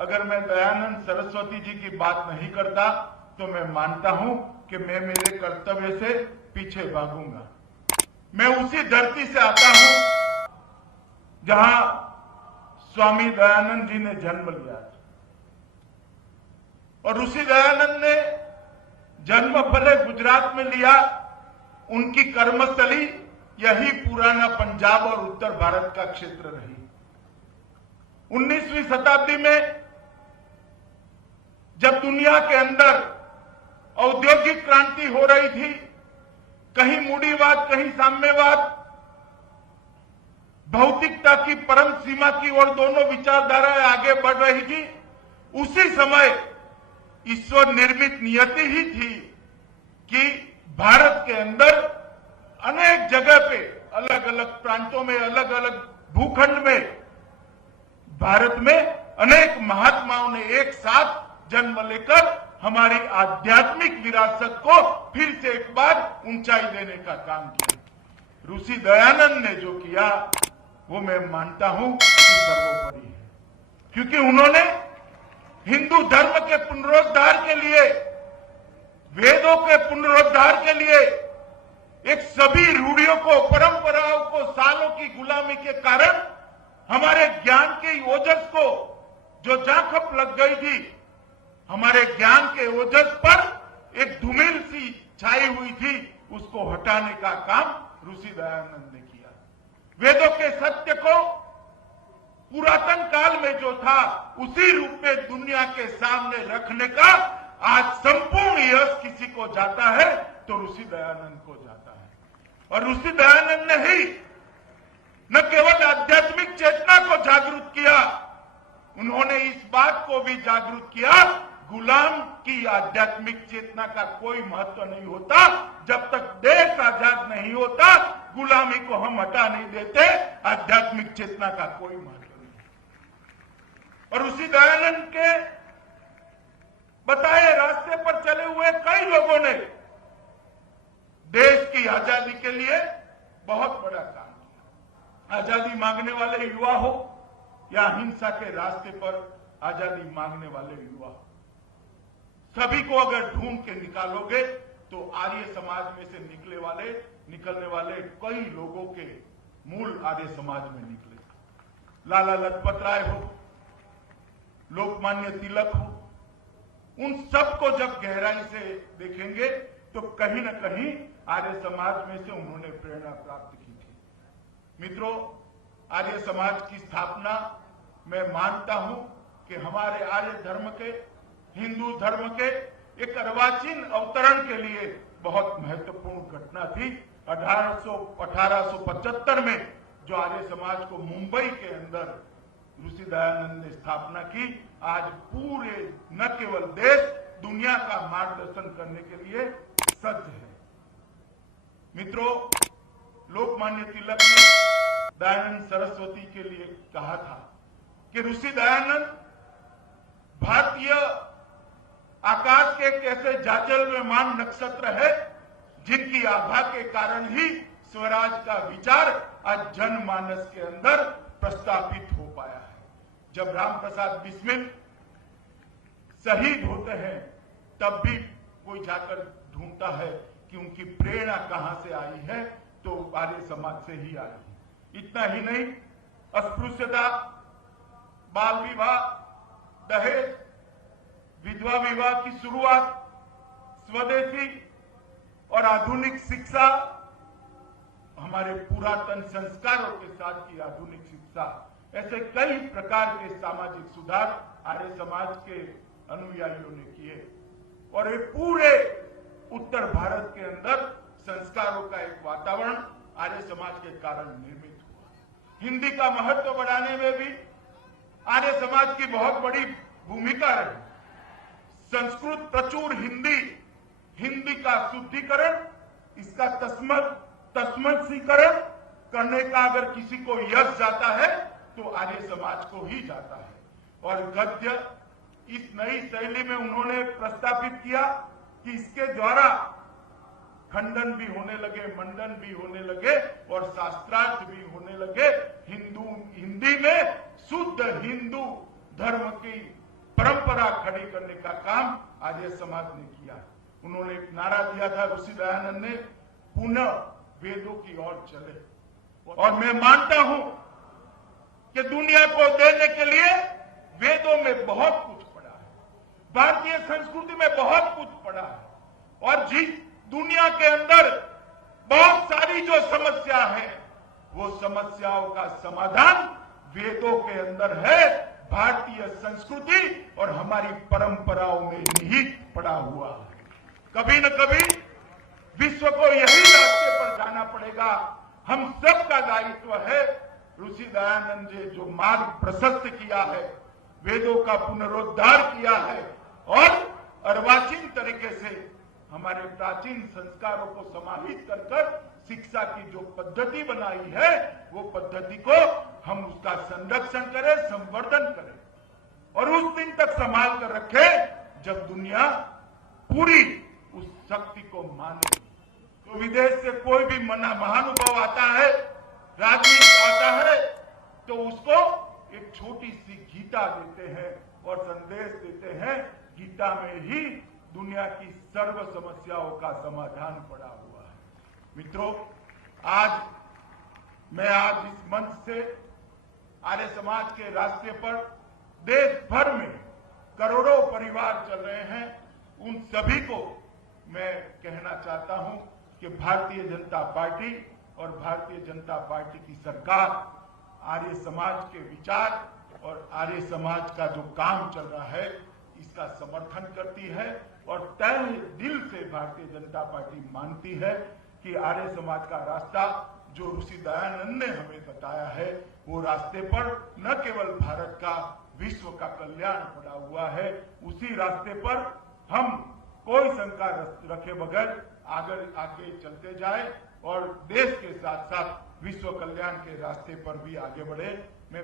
अगर मैं दयानंद सरस्वती जी की बात नहीं करता तो मैं मानता हूं कि मैं मेरे कर्तव्य से पीछे भागूंगा। मैं उसी धरती से आता हूं जहां स्वामी दयानंद जी ने जन्म लिया था और ऋषि दयानंद ने जन्म भले गुजरात में लिया, उनकी कर्मस्थली यही पुराना पंजाब और उत्तर भारत का क्षेत्र रही। 19वीं शताब्दी में जब दुनिया के अंदर औद्योगिक क्रांति हो रही थी, कहीं मूढ़ीवाद कहीं साम्यवाद, भौतिकता की परम सीमा की ओर दोनों विचारधाराएं आगे बढ़ रही थी, उसी समय ईश्वर निर्मित नियति ही थी कि भारत के अंदर अनेक जगह पे, अलग अलग प्रांतों में, अलग अलग भूखंड में, भारत में अनेक महात्माओं ने एक साथ जन्म लेकर हमारी आध्यात्मिक विरासत को फिर से एक बार ऊंचाई देने का काम किया। ऋषि दयानंद ने जो किया वो मैं मानता हूं कि सर्वोपरि है, क्योंकि उन्होंने हिंदू धर्म के पुनरुद्धार के लिए, वेदों के पुनरुद्धार के लिए, एक सभी रूढ़ियों को, परंपराओं को, सालों की गुलामी के कारण हमारे ज्ञान के ओजस को जो जाखप लग गई थी, हमारे ज्ञान के ओजस पर एक धूमिल सी छाई हुई थी, उसको हटाने का काम ऋषि दयानंद ने किया। वेदों के सत्य को पुरातन काल में जो था उसी रूप में दुनिया के सामने रखने का आज संपूर्ण यश किसी को जाता है तो ऋषि दयानंद को जाता है। और ऋषि दयानंद ने ही न केवल आध्यात्मिक चेतना को जागरूक किया, उन्होंने इस बात को भी जागरूक किया, गुलाम की आध्यात्मिक चेतना का कोई महत्व नहीं होता, जब तक देश आजाद नहीं होता गुलामी को हम हटा नहीं देते, आध्यात्मिक चेतना का कोई महत्व नहीं। और उसी दयानंद के बताए रास्ते पर चले हुए कई लोगों ने देश की आजादी के लिए बहुत बड़ा काम किया। आजादी मांगने वाले युवा हो या हिंसा के रास्ते पर आजादी मांगने वाले युवा हो, सभी को अगर ढूंढ के निकालोगे तो आर्य समाज में से निकलने वाले कई लोगों के मूल आर्य समाज में निकले। लाला लजपत राय हो, लोकमान्य तिलक हो, उन सबको जब गहराई से देखेंगे तो कहीं न कहीं आर्य समाज में से उन्होंने प्रेरणा प्राप्त की थी। मित्रों, आर्य समाज की स्थापना मैं मानता हूं कि हमारे आर्य धर्म के, हिंदू धर्म के एक अर्वाचीन अवतरण के लिए बहुत महत्वपूर्ण घटना थी। 1875 में जो आर्य समाज को मुंबई के अंदर ऋषि दयानंद ने स्थापना की, आज पूरे न केवल देश, दुनिया का मार्गदर्शन करने के लिए सज्ज है। मित्रों, लोकमान्य तिलक ने दयानंद सरस्वती के लिए कहा था कि ऋषि दयानंद भारतीय आकाश के एक ऐसे जाजरमान नक्षत्र है जिनकी आभा के कारण ही स्वराज का विचार आज जनमानस के अंदर प्रस्तापित हो पाया है। जब रामप्रसाद बिस्मिल शहीद होते हैं तब भी कोई जाकर ढूंढता है कि उनकी प्रेरणा कहां से आई है, तो आर्य समाज से ही आई। इतना ही नहीं, अस्पृश्यता, बाल विवाह, दहेज, विधवा विवाह की शुरुआत, स्वदेशी और आधुनिक शिक्षा, हमारे पुरातन संस्कारों के साथ की आधुनिक शिक्षा, ऐसे कई प्रकार के सामाजिक सुधार आर्य समाज के अनुयायियों ने किए और ये पूरे उत्तर भारत के अंदर संस्कारों का एक वातावरण आर्य समाज के कारण निर्मित हुआ। हिंदी का महत्व बढ़ाने में भी आर्य समाज की बहुत बड़ी भूमिका रही। संस्कृत प्रचुर हिंदी का शुद्धिकरण, इसका तस्मसीकरण करने का अगर किसी को यश जाता है तो आर्य समाज को ही जाता है। और गद्य इस नई शैली में उन्होंने प्रस्तापित किया कि इसके द्वारा खंडन भी होने लगे, मंडन भी होने लगे और शास्त्रार्थ भी होने लगे। हिंदी में शुद्ध हिंदू धर्म की परंपरा खड़ी करने का काम आर्य समाज ने किया। उन्होंने एक नारा दिया था ऋषि दयानंद ने, पुनः वेदों की ओर चले। और मैं मानता हूं कि दुनिया को देने के लिए वेदों में बहुत कुछ पड़ा है, भारतीय संस्कृति में बहुत कुछ पड़ा है। और जिस दुनिया के अंदर बहुत सारी जो समस्या है, वो समस्याओं का समाधान वेदों के अंदर है। भारतीय संस्कृति और हमारी परंपराओं में निहित पड़ा हुआ है। कभी न कभी विश्व को यही रास्ते पर जाना पड़ेगा। हम सबका दायित्व है। ऋषि दयानंद जी जो मार्ग प्रशस्त किया है, वेदों का पुनरुद्धार किया है और अर्वाचीन तरीके से हमारे प्राचीन संस्कारों को समाहित कर शिक्षा की जो पद्धति बनाई है, वो पद्धति को हम उसका संरक्षण करें, संवर्धन करें और उस दिन तक संभाल कर रखें जब दुनिया पूरी उस शक्ति को माने। तो विदेश से कोई भी महानुभाव आता है, राजनीति आता है, तो उसको एक छोटी सी गीता देते हैं और संदेश देते हैं, गीता में ही दुनिया की सर्व समस्याओं का समाधान पड़ा हुआ है। मित्रों, आज इस मंच से आर्य समाज के रास्ते पर देश भर में करोड़ों परिवार चल रहे हैं, उन सभी को मैं कहना चाहता हूं कि भारतीय जनता पार्टी और भारतीय जनता पार्टी की सरकार आर्य समाज के विचार और आर्य समाज का जो काम चल रहा है, इसका समर्थन करती है और तहे दिल से भारतीय जनता पार्टी मानती है कि आर्य समाज का रास्ता जो ऋषि दयानंद ने हमें बताया है, वो रास्ते पर न केवल भारत का, विश्व का कल्याण पड़ा हुआ है। उसी रास्ते पर हम कोई शंका रखे बगैर आगे चलते जाए और देश के साथ साथ विश्व कल्याण के रास्ते पर भी आगे बढ़े। मैं